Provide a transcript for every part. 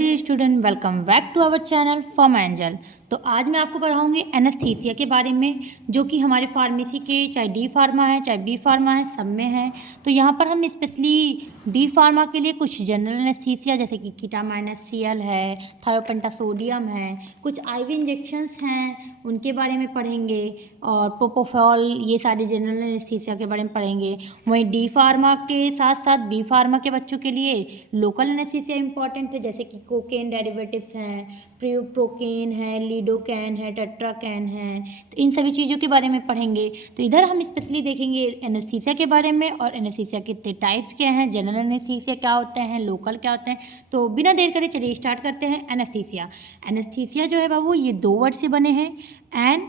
Dear student, welcome back to our channel from angel. तो आज मैं आपको पढ़ाऊंगी एनेस्थीसिया के बारे में, जो कि हमारे फार्मेसी के चाहे डी फार्मा है चाहे बी फार्मा है सब में है। तो यहाँ पर हम स्पेशली डी फार्मा के लिए कुछ जनरल एनेस्थीसिया जैसे कि कीटामाइनस-Cl है, थायोपेंटासोडियम है, कुछ आईवी इंजेक्शंस हैं उनके बारे में पढ़ेंगे, और प्रोपोफॉल, ये सारे जनरल एनेस्थीसिया के बारे में पढ़ेंगे। वहीं डी फार्मा के साथ साथ बी फार्मा के बच्चों के लिए लोकल एनेस्थीसिया इंपॉर्टेंट है, जैसे कि कोकेन डेरिवेटिव्स हैं, प्रोकेन है, लीडोकैन है, टेट्राकैन है। तो इन सभी चीज़ों के बारे में पढ़ेंगे। तो इधर हम स्पेशली देखेंगे एनेस्थीसिया के बारे में, और एनेस्थीसिया के कितने टाइप्स क्या हैं, जनरल एनेस्थीसिया क्या होते हैं, लोकल क्या होते हैं। तो बिना देर करे चलिए स्टार्ट करते हैं। एनेस्थीसिया एनेस्थीसिया जो है बाबू, ये दो वर्ड से बने हैं, एन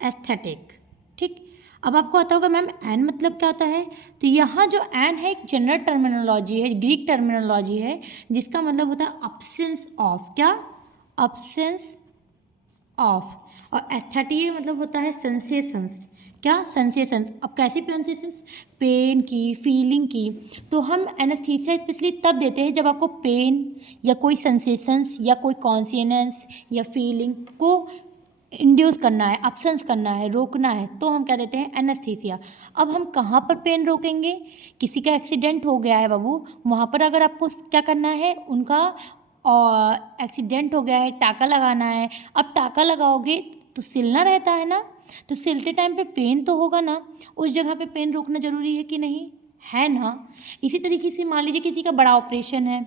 एस्थेटिक। ठीक, अब आपको आता होगा मैम एन मतलब क्या होता है। तो यहाँ जो एन है एक जनरल टर्मिनोलॉजी है, ग्रीक टर्मिनोलॉजी है, जिसका मतलब होता है अब्सेंस ऑफ। क्या? Absence of. और एस्थेटिक मतलब होता है सेंसेशंस। क्या? सेंसेशंस। अब कैसी सेंसेशंस? पेन की, फीलिंग की। तो हम एनेस्थीसिया स्पेशली तब देते हैं जब आपको पेन या कोई सेंसेशंस या कोई कॉन्शियसनेस या फीलिंग को इंड्यूस करना है, अब्सेंस करना है, रोकना है, तो हम क्या देते हैं? एनेस्थीसिया। अब हम कहाँ पर पेन रोकेंगे? किसी का एक्सीडेंट हो गया है बाबू, वहाँ पर अगर आपको क्या करना है, उनका एक्सीडेंट हो गया है, टाँका लगाना है। अब टाँका लगाओगे तो सिलना रहता है ना, तो सिलते टाइम पे पेन तो होगा ना, उस जगह पे पेन रोकना ज़रूरी है कि नहीं? है ना। इसी तरीके से मान लीजिए किसी का बड़ा ऑपरेशन है,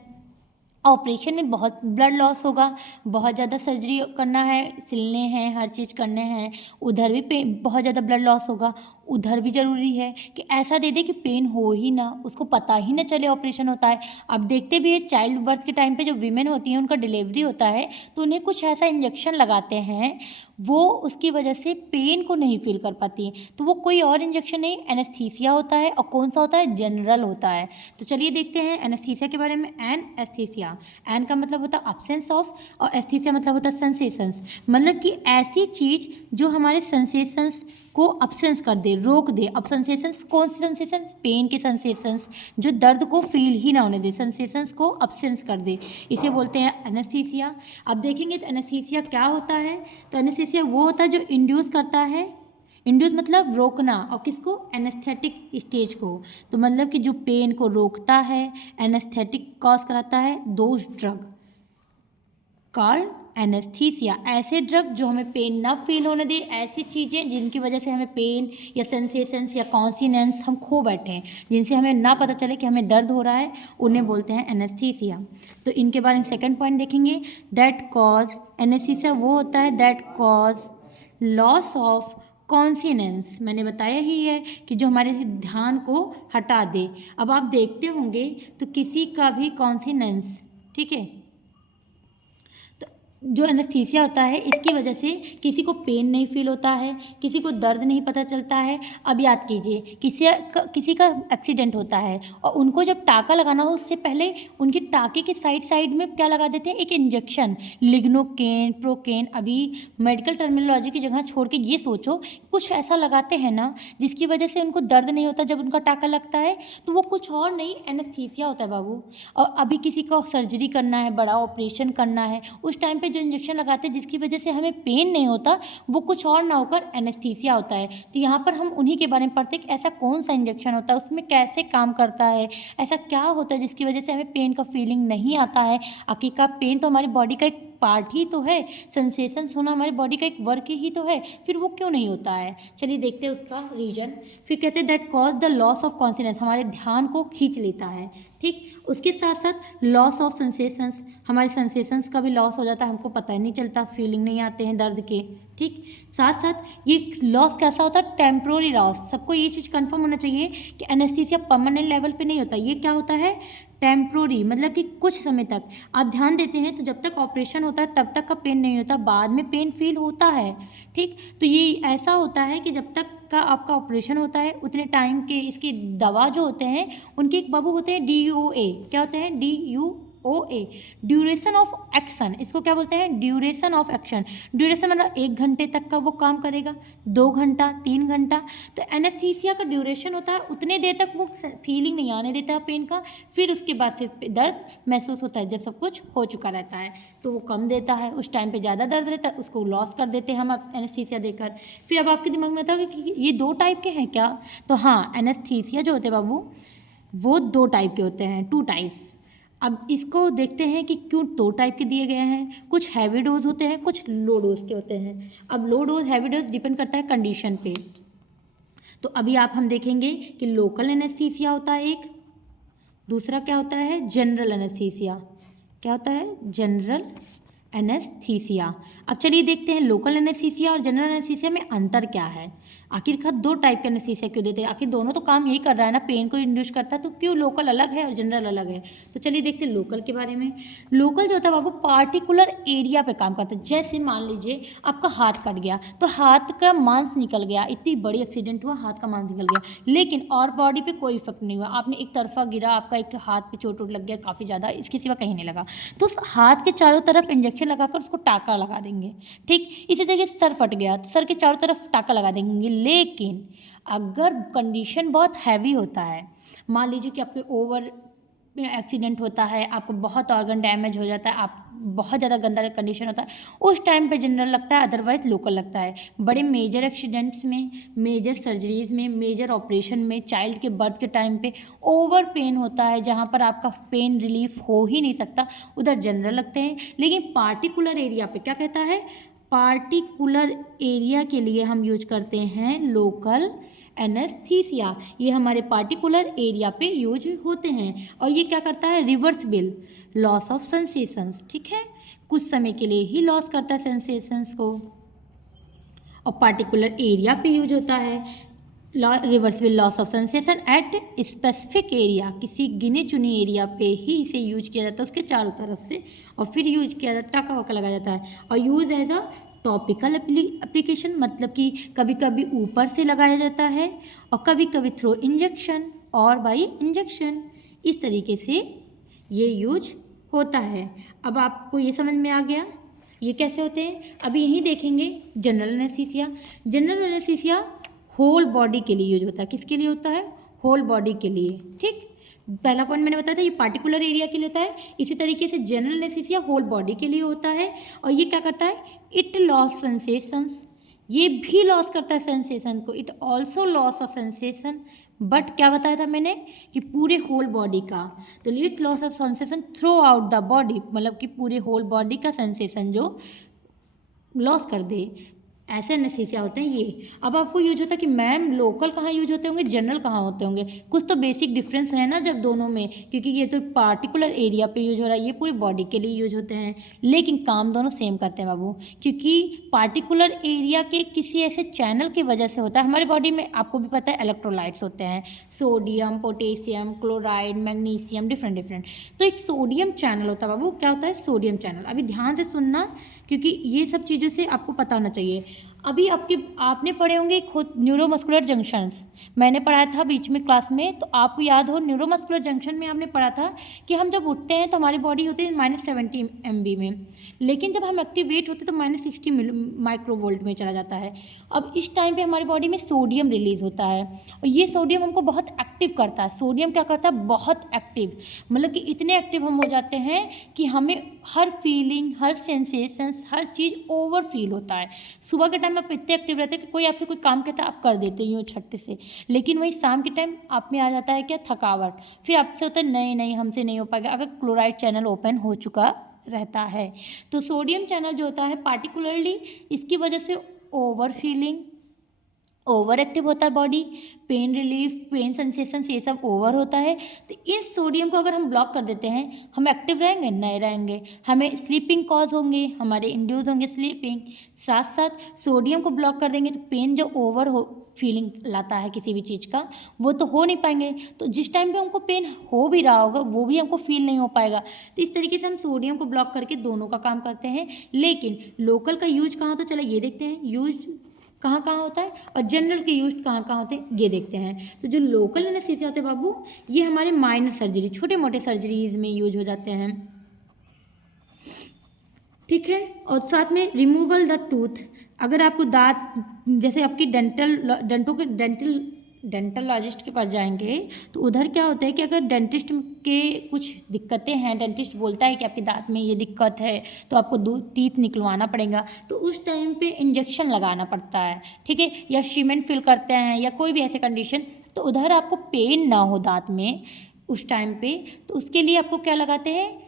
ऑपरेशन में बहुत ब्लड लॉस होगा, बहुत ज़्यादा सर्जरी करना है, सिलने हैं, हर चीज़ करने हैं, उधर भी पेन, बहुत ज़्यादा ब्लड लॉस होगा, उधर भी ज़रूरी है कि ऐसा दे दे कि पेन हो ही ना, उसको पता ही ना चले ऑपरेशन होता है। अब देखते भी है चाइल्ड बर्थ के टाइम पे जो वीमेन होती हैं उनका डिलीवरी होता है, तो उन्हें कुछ ऐसा इंजेक्शन लगाते हैं, वो उसकी वजह से पेन को नहीं फील कर पाती हैं। तो वो कोई और इंजेक्शन नहीं, एनेस्थीसिया होता है। और कौन सा होता है? जनरल होता है। तो चलिए देखते हैं एनेस्थीसिया के बारे में। एनेस्थीसिया, एन का मतलब होता है अब्सेंस ऑफ, और एस्थीसिया मतलब होता है सेंसेशंस। मतलब कि ऐसी चीज़ जो हमारे सेंसेशंस को अब्सेंस कर दे, रोक दे। अब सेंसेशंस कौन से सेंसेशंस? पेन के सेंसेशंस, जो दर्द को फील ही ना होने दे, सेंसेशंस को अब्सेंस कर दे, इसे बोलते हैं एनेस्थीसिया। अब देखेंगे तो एनेस्थीसिया क्या होता है। तो एनेस्थीसिया वो होता है जो इंड्यूस करता है, इंड्यूस मतलब रोकना, और किसको? एनेस्थेटिक स्टेज को। तो मतलब कि जो पेन को रोकता है, एनेस्थेटिक कॉज कराता है, दोज ड्रग कॉल्ड एनेस्थीसिया। ऐसे ड्रग जो हमें पेन ना फील होने दे, ऐसी चीज़ें जिनकी वजह से हमें पेन या सेंसेशंस या कॉन्शियसनेस हम खो बैठे हैं, जिनसे हमें ना पता चले कि हमें दर्द हो रहा है, उन्हें बोलते हैं एनेस्थीसिया। तो इनके बारे में सेकंड पॉइंट देखेंगे। दैट कॉज, एनेस्थीसिया वो होता है दैट कॉज लॉस ऑफ कॉन्शियनेंस। मैंने बताया ही है कि जो हमारे ध्यान को हटा दे। अब आप देखते होंगे तो किसी का भी कॉन्शियनेंस, ठीक है, जो एनेस्थीसिया होता है इसकी वजह से किसी को पेन नहीं फील होता है, किसी को दर्द नहीं पता चलता है। अब याद कीजिए, किसी का एक्सीडेंट होता है और उनको जब टाँका लगाना हो उससे पहले उनके टाँके के साइड साइड में क्या लगा देते हैं? एक इंजेक्शन, लिग्नोकेन, प्रोकेन। अभी मेडिकल टर्मिनोलॉजी की जगह छोड़ के ये सोचो, कुछ ऐसा लगाते हैं ना जिसकी वजह से उनको दर्द नहीं होता जब उनका टाँका लगता है, तो वो कुछ और नहीं, एनेस्थीसिया होता है बाबू। और अभी किसी को सर्जरी करना है, बड़ा ऑपरेशन करना है, उस टाइम पे जो इंजेक्शन लगाते हैं जिसकी वजह से हमें पेन नहीं होता, वो कुछ और ना होकर एनेस्थीसिया होता है। तो यहाँ पर हम उन्हीं के बारे में पढ़ते हैं कि ऐसा कौन सा इंजेक्शन होता है, उसमें कैसे काम करता है, ऐसा क्या होता है जिसकी वजह से हमें पेन का फीलिंग नहीं आता है। हकीका पेन तो हमारी बॉडी का एक पार्ट ही तो है, सेंसेशंस होना हमारी बॉडी का एक वर्क ही तो है, फिर वो क्यों नहीं होता है? चलिए देखते हैं उसका रीजन। फिर कहते हैं that cause the loss of consciousness, हमारे ध्यान को खींच लेता है। ठीक, उसके साथ साथ लॉस ऑफ सेंसेशंस, हमारे सेंसेशंस का भी लॉस हो जाता है, हमको पता ही नहीं चलता, फीलिंग नहीं आते हैं दर्द के। ठीक, साथ साथ ये लॉस कैसा होता है? Temporary loss. सबको ये चीज़ कंफर्म होना चाहिए कि एनेस्थीसिया परमानेंट लेवल पे नहीं होता, ये क्या होता है? टेम्प्रोरी, मतलब कि कुछ समय तक आप ध्यान देते हैं तो जब तक ऑपरेशन होता है तब तक का पेन नहीं होता, बाद में पेन फील होता है। ठीक, तो ये ऐसा होता है कि जब तक का आपका ऑपरेशन होता है उतने टाइम के इसकी दवा जो होते हैं उनके एक बाबू होते हैं DUA। क्या होते हैं? DOA, ड्यूरेशन ऑफ एक्शन, इसको क्या बोलते हैं, ड्यूरेशन ऑफ एक्शन। ड्यूरेशन मतलब 1 घंटे तक का वो काम करेगा, 2 घंटा, 3 घंटा। तो एनेस्थीसिया का ड्यूरेशन होता है उतने देर तक वो फीलिंग नहीं आने देता पेन का, फिर उसके बाद से दर्द महसूस होता है जब सब कुछ हो चुका रहता है, तो वो कम देता है। उस टाइम पे ज़्यादा दर्द रहता है, उसको लॉस कर देते हैं हम एनेस्थीसिया देकर। फिर अब आपके दिमाग में आता है कि ये 2 टाइप के हैं क्या, तो हाँ, एनेस्थीसिया जो होते हैं बाबू वो 2 टाइप के होते हैं, 2 टाइप्स। अब इसको देखते हैं कि क्यों 2 टाइप के दिए गए हैं। कुछ हैवी डोज होते हैं, कुछ लो डोज के होते हैं। अब low dose heavy dose depend करता है कंडीशन पे। तो अभी हम देखेंगे कि लोकल एनेस्थीसिया होता है एक, दूसरा क्या होता है, जनरल एनेस्थीसिया। क्या होता है, जनरल एनेस्थीसिया। अब चलिए देखते हैं लोकल एनेस्थीसिया और जनरल एनेस्थीसिया में अंतर क्या है। आखिरकार 2 टाइप के एनेस्थीसिया क्यों देते हैं, आखिर दोनों तो काम यही कर रहा है ना, पेन को इंड्यूस करता है, तो क्यों लोकल अलग है और जनरल अलग है। तो चलिए देखते हैं लोकल के बारे में। लोकल जो होता है बाबू पार्टिकुलर एरिया पे काम करता है। जैसे मान लीजिए आपका हाथ कट गया तो हाथ का मांस निकल गया, इतनी बड़ी एक्सीडेंट हुआ, हाथ का मांस निकल गया, लेकिन और बॉडी पे कोई इफेक्ट नहीं हुआ, आपने एक तरफा गिरा, आपका एक हाथ पे चोट वोट लग गया काफ़ी ज़्यादा, इसके सिवा कहीं नहीं लगा, तो उस हाथ के चारों तरफ इंजेक्शन लगाकर उसको टाका लगा देंगे। ठीक इसी तरीके से सर फट गया तो सर के चारों तरफ टाका लगा देंगे। लेकिन अगर कंडीशन बहुत हैवी होता है, मान लीजिए कि आपके ओवर एक्सीडेंट होता है, आपको बहुत ऑर्गन डैमेज हो जाता है, आप बहुत ज़्यादा गंदा कंडीशन होता है, उस टाइम पे जनरल लगता है, अदरवाइज लोकल लगता है। बड़े मेजर एक्सीडेंट्स में, मेजर सर्जरीज में, मेजर ऑपरेशन में, चाइल्ड के बर्थ के टाइम पे ओवर पेन होता है जहाँ पर आपका पेन रिलीफ हो ही नहीं सकता, उधर जनरल लगते हैं। लेकिन पार्टिकुलर एरिया पे क्या कहता है, पार्टिकुलर एरिया के लिए हम यूज करते हैं लोकल एनेस्थीसिया। ये हमारे पार्टिकुलर एरिया पे यूज होते हैं और ये क्या करता है, रिवर्सिबल लॉस ऑफ सेंसेशंस। ठीक है, कुछ समय के लिए ही लॉस करता है सेंसेशंस को, और पार्टिकुलर एरिया पे यूज होता है। Reversible loss of sensation at specific area, किसी गिने चुने एरिया पे ही इसे यूज किया जाता है, उसके चारों तरफ से, और फिर यूज किया जाता है, टाका वाका लगाया जाता है। और use as a topical application, मतलब कि कभी कभी ऊपर से लगाया जाता है और कभी कभी थ्रू इंजेक्शन और बाई इंजेक्शन, इस तरीके से ये यूज होता है। अब आपको ये समझ में आ गया ये कैसे होते हैं। अभी यहीं देखेंगे general anaesthesia. General anaesthesia whole body के लिए यूज होता है। किसके लिए होता है, होल बॉडी के लिए। ठीक, पहला पॉइंट मैंने बताया था ये पार्टिकुलर एरिया के लिए होता है, इसी तरीके से जनरल एनेस्थीसिया होल बॉडी के लिए होता है। और ये क्या करता है, इट लॉस सेंसेशंस, ये भी लॉस करता है सेंसेशन को, it also loss of sensation, but क्या बताया था मैंने कि पूरे होल बॉडी का, तो it loss of sensation through out the body, मतलब कि पूरे होल बॉडी का सेंसेशन जो लॉस कर दे, ऐसे एनेस्थीसिया होते हैं ये। अब आपको यूज होता है कि मैम लोकल कहाँ यूज होते होंगे, जनरल कहाँ होते होंगे, कुछ तो बेसिक डिफरेंस है ना जब दोनों में, क्योंकि ये तो पार्टिकुलर एरिया पे यूज हो रहा है, ये पूरी बॉडी के लिए यूज होते हैं, लेकिन काम दोनों सेम करते हैं बाबू, क्योंकि पार्टिकुलर एरिया के किसी ऐसे चैनल की वजह से होता है। हमारी बॉडी में आपको भी पता है इलेक्ट्रोलाइट्स होते हैं, sodium, potassium, chloride, magnesium, different. तो एक सोडियम चैनल होता है बाबू, क्या होता है, सोडियम चैनल। अभी ध्यान से सुनना क्योंकि ये सब चीज़ों से आपको पता होना चाहिए। अभी आपने पढ़े होंगे खुद न्यूरोमस्कुलर जंक्शंस, मैंने पढ़ाया था बीच में क्लास में, तो आपको याद हो न्यूरोमस्कुलर जंक्शन में आपने पढ़ा था कि हम जब उठते हैं तो हमारी बॉडी होती है -70 MB में, लेकिन जब हम एक्टिवेट होते हैं तो -60 माइक्रोवोल्ट में चला जाता है। अब इस टाइम पे हमारी बॉडी में सोडियम रिलीज होता है और ये सोडियम हमको बहुत एक्टिव करता है। सोडियम क्या करता है, बहुत एक्टिव, मतलब कि इतने एक्टिव हम हो जाते हैं कि हमें हर फीलिंग, हर सेंसेशंस, हर चीज़ ओवर फील होता है। सुबह के टाइम आप इतने एक्टिव रहते हैं कि कोई आपसे कोई काम कहता है आप कर देते यूँ छट्टे से, लेकिन वही शाम के टाइम आप में आ जाता है क्या, थकावट, फिर आपसे होता है नहीं हमसे नहीं हो पाएगा, अगर क्लोराइड चैनल ओपन हो चुका रहता है। तो सोडियम चैनल जो होता है पार्टिकुलरली इसकी वजह से ओवर फीलिंग, ओवर एक्टिव होता है body, pain relief, pain sensation, ये सब ओवर होता है। तो इस सोडियम को अगर हम ब्लॉक कर देते हैं, हम एक्टिव रहेंगे नहीं रहेंगे, हमें स्लीपिंग कॉज होंगे, हमारे इंड्यूस होंगे स्लीपिंग, साथ साथ सोडियम को ब्लॉक कर देंगे तो पेन जो ओवर हो फीलिंग लाता है किसी भी चीज़ का वो तो हो नहीं पाएंगे, तो जिस टाइम पे हमको पेन हो भी रहा होगा वो भी हमको फील नहीं हो पाएगा। तो इस तरीके से हम सोडियम को ब्लॉक करके दोनों का काम करते हैं। लेकिन लोकल का यूज कहाँ, तो चलो ये देखते हैं यूज कहाँ कहाँ होता है और जनरल के यूज कहाँ कहाँ होते हैं ये देखते हैं। तो जो लोकल एनेस्थीसिया होते हैं बाबू, ये हमारे माइनर सर्जरी, छोटे मोटे सर्जरीज में यूज हो जाते हैं। ठीक है। और साथ में रिमूवल द टूथ, अगर आपको दांत जैसे आपकी डेंटलॉजिस्ट के पास जाएंगे तो उधर क्या होता है कि अगर डेंटिस्ट के कुछ दिक्कतें हैं, डेंटिस्ट बोलता है कि आपके दांत में ये दिक्कत है तो आपको टीथ निकलवाना पड़ेगा, तो उस टाइम पे इंजेक्शन लगाना पड़ता है, ठीक है, या सीमेंट फिल करते हैं या कोई भी ऐसे कंडीशन, तो उधर आपको पेन ना हो दांत में उस टाइम पे, तो उसके लिए आपको क्या लगाते हैं,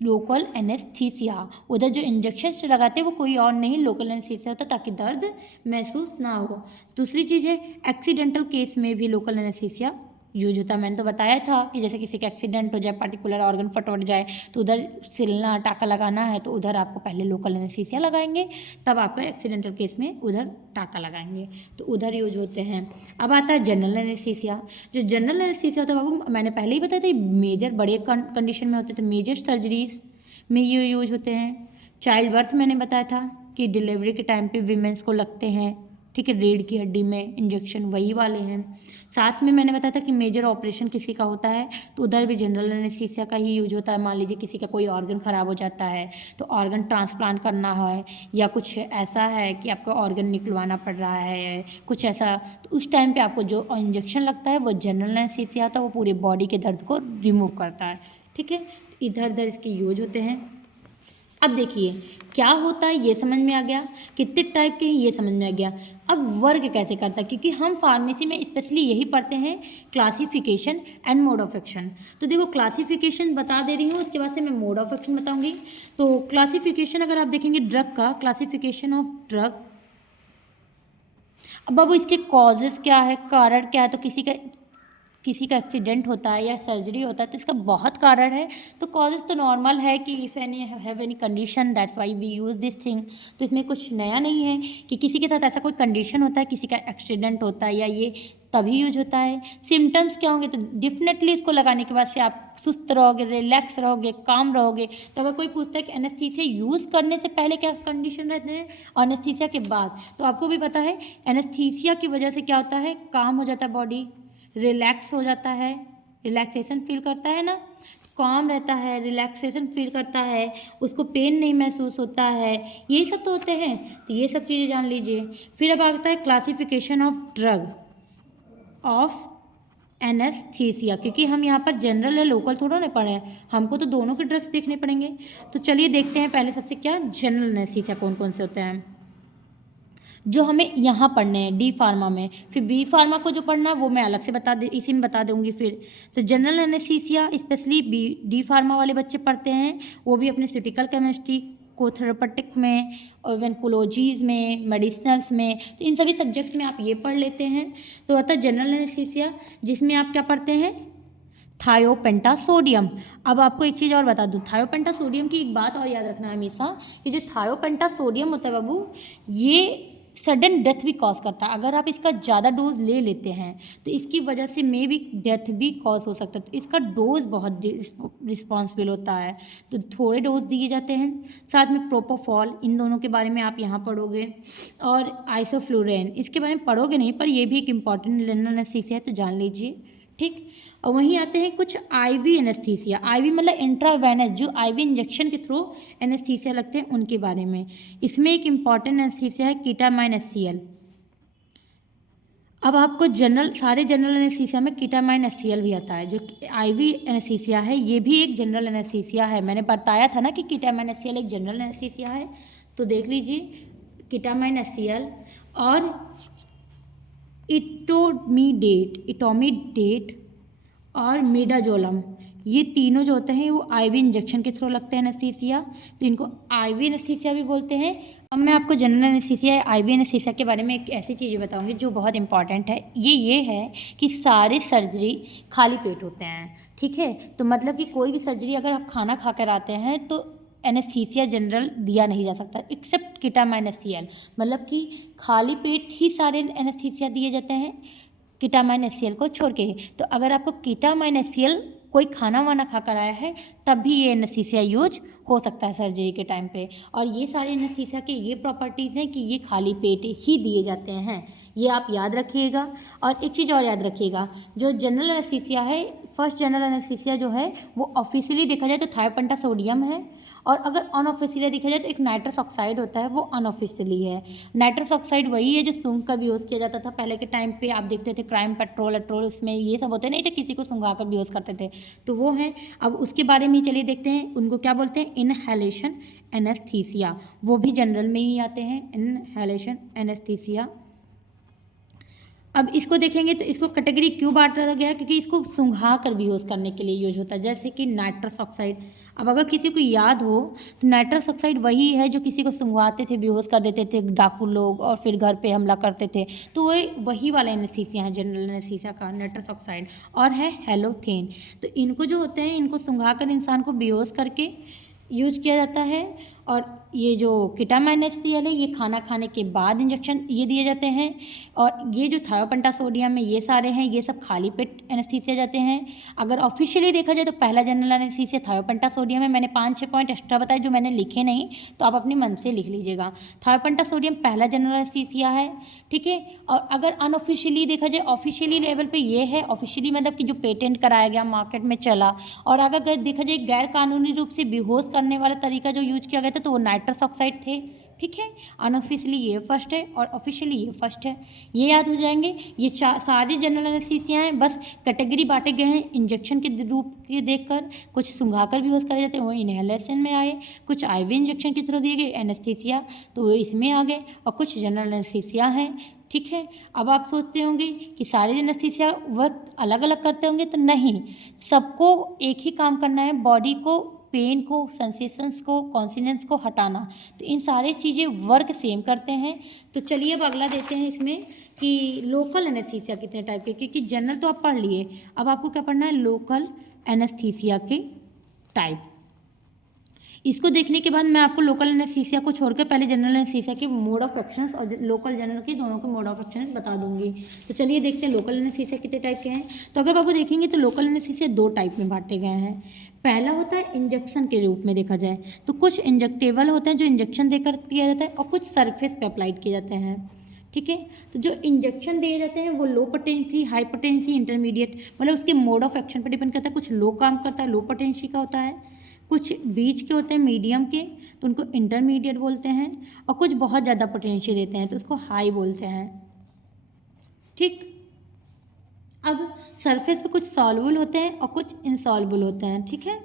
लोकल एनेस्थीसिया। उधर जो इंजेक्शन लगाते हैं वो कोई और नहीं, लोकल एनेस्थीसिया होता है ताकि दर्द महसूस ना हो। दूसरी चीज़ है एक्सीडेंटल केस में भी लोकल एनेस्थीसिया यूज होता है। मैंने तो बताया था कि जैसे किसी का एक्सीडेंट हो जाए, पार्टिकुलर ऑर्गन फट जाए, तो उधर सिलना टाका लगाना है तो उधर आपको पहले लोकल एनेस्थीसिया लगाएंगे, तब आपको एक्सीडेंटल केस में उधर टाका लगाएंगे, तो उधर यूज होते हैं। अब आता है जनरल एनेस्थीसिया। जो जनरल एनेस्थीसिया होता है बाबू, मैंने पहले ही बताया था, मेजर बड़े कंडीशन में होते थे, मेजर सर्जरीज में ये यूज होते हैं। चाइल्ड बर्थ मैंने बताया था कि डिलीवरी के टाइम पे वीमेंस को लगते हैं, ठीक है, रीढ़ की हड्डी में इंजेक्शन वही वाले हैं। साथ में मैंने बताया था कि मेजर ऑपरेशन किसी का होता है तो उधर भी जनरल एनेस्थीसिया का ही यूज होता है। मान लीजिए किसी का कोई ऑर्गन ख़राब हो जाता है तो ऑर्गन ट्रांसप्लांट करना है, या कुछ ऐसा है कि आपको ऑर्गन निकलवाना पड़ रहा है कुछ ऐसा, तो उस टाइम पे आपको जो इंजेक्शन लगता है वो जनरल एनेस्थीसिया होता है, वो पूरे बॉडी के दर्द को रिमूव करता है, ठीक है। इधर उधर इसके यूज होते हैं। अब देखिए क्या होता है, ये समझ में आ गया, कितने टाइप के हैं ये समझ में आ गया। अब वर्ग कैसे करता है, क्योंकि हम फार्मेसी में स्पेशली यही पढ़ते हैं, classification and mode of action. तो देखो क्लासिफिकेशन बता दे रही हूँ, उसके बाद से मैं मोड ऑफ एक्शन बताऊंगी। तो क्लासिफिकेशन अगर आप देखेंगे ड्रग का, क्लासिफिकेशन ऑफ ड्रग, अब बाबू इसके कॉजेज़ क्या है, कारण क्या है, तो किसी का एक्सीडेंट होता है या सर्जरी होता है तो इसका बहुत कारण है। तो कॉजेज तो नॉर्मल है कि if any have any condition that's why we use this thing, तो इसमें कुछ नया नहीं है कि किसी के साथ ऐसा कोई कंडीशन होता है, किसी का एक्सीडेंट होता है या ये तभी यूज होता है। सिम्टम्स क्या होंगे, तो डेफिनेटली इसको लगाने के बाद से आप सुस्त रहोगे, रिलैक्स रहोगे, काम रहोगे। तो अगर कोई पूछता है कि एनेस्थीसिया यूज़ करने से पहले क्या कंडीशन रहते हैं और एनेस्थीसिया के बाद, तो आपको भी पता है एनेस्थीसिया की वजह से क्या होता है, काम हो जाता है, बॉडी रिलैक्स हो जाता है, रिलैक्सेशन फील करता है ना, काम रहता है, रिलैक्सेशन फील करता है, उसको पेन नहीं महसूस होता है, यही सब तो होते हैं। तो ये सब चीज़ें जान लीजिए। फिर अब आता है classification of drug of anaesthesia, क्योंकि हम यहाँ पर जनरल है लोकल थोड़ा ना पढ़े हैं, हमको तो दोनों के ड्रग्स देखने पड़ेंगे। तो चलिए देखते हैं पहले सबसे क्या जनरल एनेस्थीसिया कौन कौन से होते हैं जो हमें यहाँ पढ़ने हैं डी फार्मा में। फिर बी फार्मा को जो पढ़ना है वो मैं अलग से इसी में बता दूँगी। फिर तो general anaesthesia specially D pharma वाले बच्चे पढ़ते हैं, वो भी अपने सिटिकल केमिस्ट्री को थेरेपेटिक में और वेंकोलॉजीज में, मेडिसिनल्स में, तो इन सभी सब्जेक्ट्स में आप ये पढ़ लेते हैं। तो आता है जनरल एनेस्थीसिया जिसमें आप क्या पढ़ते हैं, थायोपेंटासोडियम। अब आपको एक चीज़ और बता दूं, थायोपेंटासोडियम की एक बात और याद रखना हमेशा कि जो थायोपेंटासोडियम होता है बाबू, ये सडन डेथ भी कॉज करता है। अगर आप इसका ज़्यादा डोज ले लेते हैं तो इसकी वजह से मे भी डेथ भी कॉज हो सकता है। तो इसका डोज बहुत रिस्पॉन्सिबल होता है, तो थोड़े डोज दिए जाते हैं। साथ में प्रोपोफॉल, इन दोनों के बारे में आप यहाँ पढ़ोगे, और आइसोफ्लुरेन इसके बारे में पढ़ोगे नहीं, पर ये भी एक इम्पॉर्टेंट जनरल एनेस्थीसिया है, तो जान लीजिए, ठीक। और वहीं आते हैं कुछ आईवी एनेस्थीसिया, आईवी मतलब इंट्रावेनस, जो आईवी इंजेक्शन के थ्रू एनेस्थीसिया लगते हैं उनके बारे में। इसमें एक इम्पॉर्टेंट एनेस्थीसिया है कीटामाइन HCl। अब आपको सारे जनरल एनेस्थीसिया में कीटामाइन HCl भी आता है। जो आईवी एनेस्थीसिया है ये भी एक जनरल एनेस्थीसिया है, मैंने बताया था ना कि कीटामाइन HCl एक जनरल एनेस्थीसिया है। तो देख लीजिए कीटामाइन HCl और इटोमीडेट और मिडाजोलम, ये तीनों जो होते हैं वो आईवी इंजेक्शन के थ्रू लगते हैं एनेस्थीसिया, तो इनको आईवी एनेस्थीसिया भी बोलते हैं। अब मैं आपको जनरल एनेस्थीसिया आईवी एनेस्थीसिया के बारे में एक ऐसी चीज़ बताऊंगी जो बहुत इंपॉर्टेंट है। ये है कि सारे सर्जरी खाली पेट होते हैं, ठीक है। तो मतलब कि कोई भी सर्जरी अगर आप खाना खा कर आते हैं तो एनेस्थीसिया जनरल दिया नहीं जा सकता एक्सेप्ट कीटामाइन HCl, मतलब कि खाली पेट ही सारे एनेस्थीसिया दिए जाते हैं कीटामाइन HCl को छोड़ के। तो अगर आपको कीटामाइन HCl कोई खाना वाना खा कर आया है तब भी ये एनेस्थीसिया यूज हो सकता है सर्जरी के टाइम पे। और ये सारे एनेस्थीसिया के ये प्रॉपर्टीज़ हैं कि ये खाली पेट ही दिए जाते हैं, ये आप याद रखिएगा। और एक चीज़ और याद रखिएगा, जो जनरल एनेस्थीसिया है फर्स्ट जनरल एनेस्थीसिया जो है वो ऑफिशियली देखा जाए तो थायोपेंटा सोडियम है, और अगर अनऑफिशियली देखा जाए तो एक नाइट्रस ऑक्साइड होता है, वो अनऑफिशियली है। नाइट्रस ऑक्साइड वही है जो सूंघ कर बेहोश किया जाता था पहले के टाइम पे, आप देखते थे क्राइम पेट्रोल एट्रोल, उसमें ये सब होते नहीं थे, किसी को सूंघा कर बेहोश करते थे, तो वो है। अब उसके बारे में चलिए देखते हैं, उनको क्या बोलते हैं, इनहेलेशन एनेस्थीसिया, वो भी जनरल में ही आते हैं, इनहेलेशन एनेस्थीसिया। अब इसको देखेंगे तो इसको कैटेगरी क्यों बांटा गया है, क्योंकि इसको सूंघा कर बेहोश करने के लिए यूज होता है, जैसे कि नाइट्रस ऑक्साइड। अब अगर किसी को याद हो तो नाइट्रस ऑक्साइड वही है जो किसी को सूंघवाते थे, बेहोश कर देते थे डाकू लोग, और फिर घर पे हमला करते थे, तो वही वाला एनेस्थीसिया है जनरल एनेस्थीसिया का, नाइट्रस ऑक्साइड। और है हैलोथेन, तो इनको जो होते हैं इनको सूंघा कर इंसान को बेहोश करके यूज किया जाता है। और ये जो कीटामाइनेसियल है ये खाना खाने के बाद इंजेक्शन ये दिए जाते हैं। और ये जो थायोपेंटा सोडियम है ये सारे हैं, ये सब खाली पेट एनेस्थीसिया जाते हैं। अगर ऑफिशियली देखा जाए तो पहला जनरल एनेस्थीसिया थायोपेंटा सोडियम है। मैंने 5-6 पॉइंट एक्स्ट्रा बताए जो मैंने लिखे नहीं, तो आप अपने मन से लिख लीजिएगा। थायोपेंटा सोडियम पहला जनरल एनेस्थीसिया है, ठीक है। और अगर अनऑफिशियली देखा जाए, ऑफिशियली लेवल पे ये है, ऑफिशियली मतलब कि जो पेटेंट कराया गया, मार्केट में चला। और अगर देखा जाए गैर कानूनी रूप से बेहोश करने वाला तरीका जो यूज किया गया था तो वो नाइट्रस ऑक्साइड थे, ठीक है। अनऑफिशियली ये फर्स्ट है और ऑफिशियली ये फर्स्ट है, ये याद हो जाएंगे। ये सारे जनरल एनेस्थीसिया हैं, बस कैटेगरी बांटे गए हैं इंजेक्शन के रूप के देखकर। कुछ सूंघाकर भी बेहोश करे जाते हैं, वो इनहेलेशन में आए। कुछ आईवी इंजेक्शन के थ्रू दिए गए एनेस्थीसिया, तो वो इसमें आ गए। और कुछ जनरल एनेस्थीसिया हैं, ठीक है। अब आप सोचते होंगे कि सारे एनेस्थीसिया वर्क अलग अलग करते होंगे, तो नहीं, सबको एक ही काम करना है, बॉडी को, पेन को, सेंसेशंस को, कॉन्सिनेंस को हटाना। तो इन सारी चीज़ें वर्क सेम करते हैं। तो चलिए अब अगला देते हैं इसमें कि लोकल एनेस्थीसिया कितने टाइप के, क्योंकि जनरल तो आप पढ़ लिए, अब आपको क्या पढ़ना है, लोकल एनेस्थीसिया के टाइप। इसको देखने के बाद मैं आपको लोकल एनेस्थीसिया को छोड़कर पहले जनरल एनेस्थीसिया के मोड ऑफ एक्शंस और लोकल जनरल के दोनों के मोड ऑफ एक्शंस बता दूंगी। तो चलिए देखते हैं लोकल एनेस्थीसिया कितने टाइप के हैं। तो अगर बाबू देखेंगे तो लोकल एनेस्थीसिया 2 टाइप में बांटे गए हैं। पहला होता है इंजेक्शन के रूप में देखा जाए तो कुछ इंजेक्टेबल होते हैं जो इंजेक्शन देकर किया जाता है, और कुछ सरफेस पे अप्लाइड किए जाते हैं, ठीक है। तो जो इंजेक्शन दिए जाते हैं वो लो पोटेंसी, हाई पोटेंसी, इंटरमीडिएट, मतलब उसके मोड ऑफ एक्शन पर डिपेंड करता है। कुछ लो काम करता है, लो पोटेंसी का होता है। कुछ बीच के होते हैं, मीडियम के, तो उनको इंटरमीडिएट बोलते हैं। और कुछ बहुत ज़्यादा पोटेंशियल देते हैं तो उसको हाई बोलते हैं, ठीक। अब सरफेस पे कुछ सॉल्युबल होते हैं और कुछ इनसॉल्युबल होते हैं, ठीक है।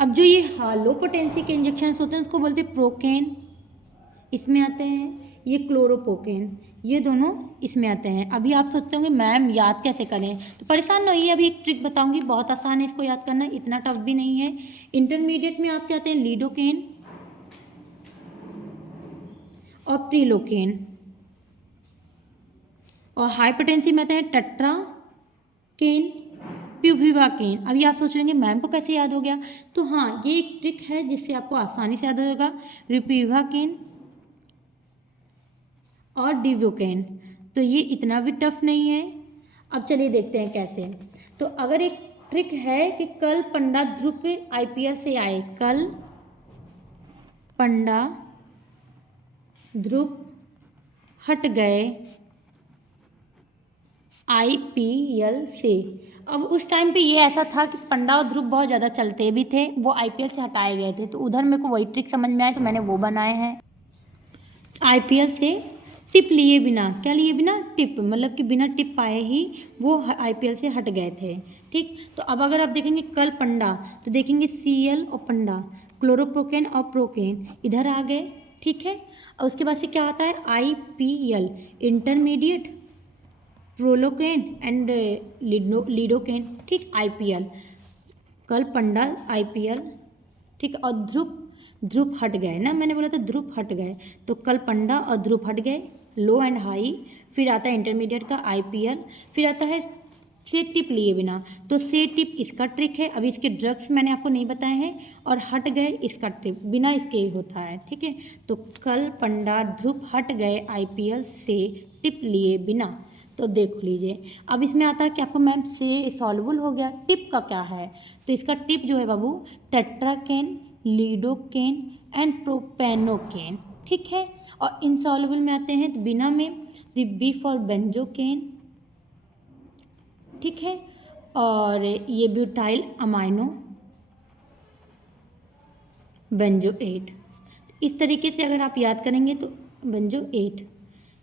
अब जो ये लो पोटेंसी के इंजेक्शन होते हैं उसको बोलते हैं प्रोकेन, इसमें आते हैं। ये क्लोरोपोकेन, ये दोनों इसमें आते हैं। अभी आप सोचते होंगे मैम याद कैसे करें, तो परेशान न होइए, अभी एक ट्रिक बताऊंगी, बहुत आसान है इसको याद करना, इतना टफ भी नहीं है। इंटरमीडिएट में आपके आते हैं लीडोकेन और प्रीलोकेन, और हाई पोटेंसी में आते हैं टेट्राकेन, प्यूविवाकेन। अभी आप सोच लेंगे मैम को कैसे याद हो गया, तो हाँ ये एक ट्रिक है जिससे आपको आसानी से याद हो जाएगा। रिप्यूवाकेन और डिवोकेन, तो ये इतना भी टफ नहीं है। अब चलिए देखते हैं कैसे। तो अगर एक ट्रिक है कि कल पंडा ध्रुव IPL से आए, कल पंडा ध्रुव हट गए IPL से। अब उस टाइम पे ये ऐसा था कि पंडा और ध्रुव बहुत ज़्यादा चलते भी थे, वो IPL से हटाए गए थे, तो उधर मेरे को वही ट्रिक समझ में आया तो मैंने वो बनाए हैं। IPL से टिप लिए बिना, क्या लिए बिना, टिप, मतलब कि बिना टिप पाए ही वो IPL से हट गए थे, ठीक। तो अब अगर आप देखेंगे कल पंडा, तो देखेंगे Cl और पंडा, क्लोरोप्रोकेन और प्रोकेन इधर आ गए, ठीक है। और उसके बाद से क्या आता है IPL, इंटरमीडिएट, प्रोलोकेन एंड लीडोकेन, ठीक। IPL, कल पंडा IPL, ठीक। और ध्रुव हट गए ना, मैंने बोला था ध्रुव हट गए, तो कल पंडा और ध्रुव हट गए, लो एंड हाई। फिर आता है इंटरमीडिएट का IPL, फिर आता है से टिप लिए बिना, तो से टिप इसका ट्रिक है। अभी इसके ड्रग्स मैंने आपको नहीं बताए हैं, और हट गए इसका ट्रिप बिना इसके होता है, ठीक है। तो कल पंडा ध्रुव हट गए IPL से टिप लिए बिना, तो देख लीजिए। अब इसमें आता है कि आपको मैम से सॉल्युबल हो गया, टिप का क्या है, तो इसका टिप जो है बाबू टेट्राकेन, लीडोकेन एंड प्रोपेनोकेन, ठीक है। और इनसॉल्युबल में आते हैं तो बिना में बी फॉर बेंजोकेन, ठीक है, और ये ब्यूटाइल अमाइनो बेंजोएट। इस तरीके से अगर आप याद करेंगे तो बेंजोएट,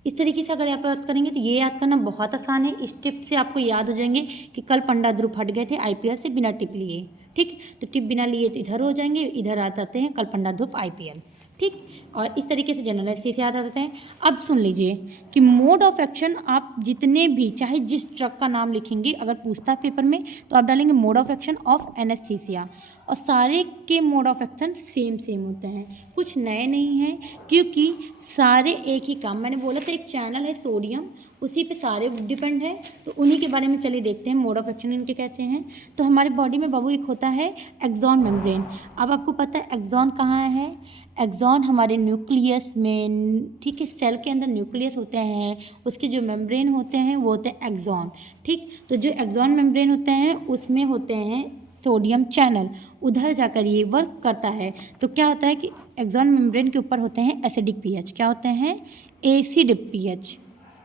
इस तरीके से अगर आप याद करेंगे तो ये याद करना बहुत आसान है। इस टिप से आपको याद हो जाएंगे कि कल पंडा ध्रुव हट गए थे आईपीएल से बिना टिप लिए, ठीक। तो टिप बिना लिए तो इधर हो जाएंगे, इधर आ जाते हैं कल पंडा ध्रुव आईपीएल, ठीक। और इस तरीके से जनरल एनालिसिस याद आ जाते हैं। अब सुन लीजिए कि मोड ऑफ एक्शन आप जितने भी चाहे जिस ड्रग का नाम लिखेंगे, अगर पूछता है पेपर में तो आप डालेंगे mode of action of anaesthesia, और सारे के मोड ऑफ एक्शन सेम होते हैं, कुछ नए नहीं हैं, क्योंकि सारे एक ही काम, मैंने बोला था एक चैनल है सोडियम, उसी पे सारे डिपेंड है। तो उन्हीं के बारे में चलिए देखते हैं मोड ऑफ एक्शन इनके कैसे हैं। तो हमारे बॉडी में बाबू एक होता है एक्सॉन मेम्ब्रेन। अब आपको पता है एक्सॉन कहाँ है? एक्सॉन हमारे न्यूक्लियस में, ठीक है, सेल के अंदर न्यूक्लियस होते हैं, उसके जो मेम्ब्रेन होते हैं वो होते हैं एक्सॉन, ठीक। तो जो एक्सॉन मेम्ब्रेन होते हैं उसमें होते हैं सोडियम चैनल, उधर जाकर ये वर्क करता है। तो क्या होता है कि एक्सॉन मेम्ब्रेन के ऊपर होते हैं एसिडिक पीएच, क्या होते हैं? एसिड पीएच,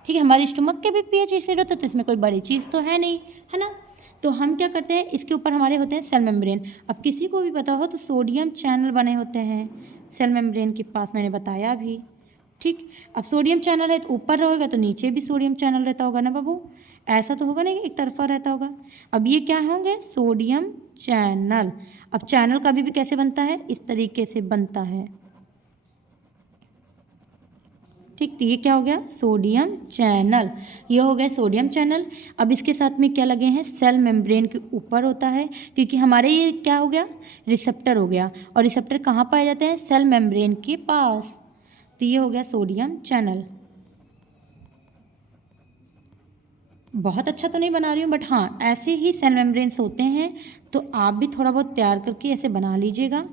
ठीक है। हमारे स्टमक के भी पीएच एसिड होता है, तो इसमें कोई बड़ी चीज़ तो है नहीं, है ना। तो हम क्या करते हैं, इसके ऊपर हमारे होते हैं सेल मेम्ब्रेन। अब किसी को भी पता हो तो सोडियम चैनल बने होते हैं सेल मेम्ब्रेन के पास, मैंने बताया भी, ठीक। अब सोडियम चैनल है तो ऊपर रहेगा तो नीचे भी सोडियम चैनल रहता होगा ना बाबू, ऐसा तो होगा नहीं कि एक तरफा रहता होगा। अब ये क्या होंगे? Sodium channel. अब चैनल कभी भी कैसे बनता है? इस तरीके से बनता है, ठीक। तो ये क्या हो गया? सोडियम चैनल, ये हो गया सोडियम चैनल। अब इसके साथ में क्या लगे हैं? सेल मेम्ब्रेन के ऊपर होता है, क्योंकि हमारे ये क्या हो गया? रिसेप्टर हो गया, और रिसेप्टर कहाँ पाए जाते हैं? सेल मेम्ब्रेन के पास। तो ये हो गया सोडियम चैनल। बहुत अच्छा तो नहीं बना रही हूँ, बट हाँ ऐसे ही सेल मेम्ब्रेन्स होते हैं, तो आप भी थोड़ा बहुत तैयार करके ऐसे बना लीजिएगा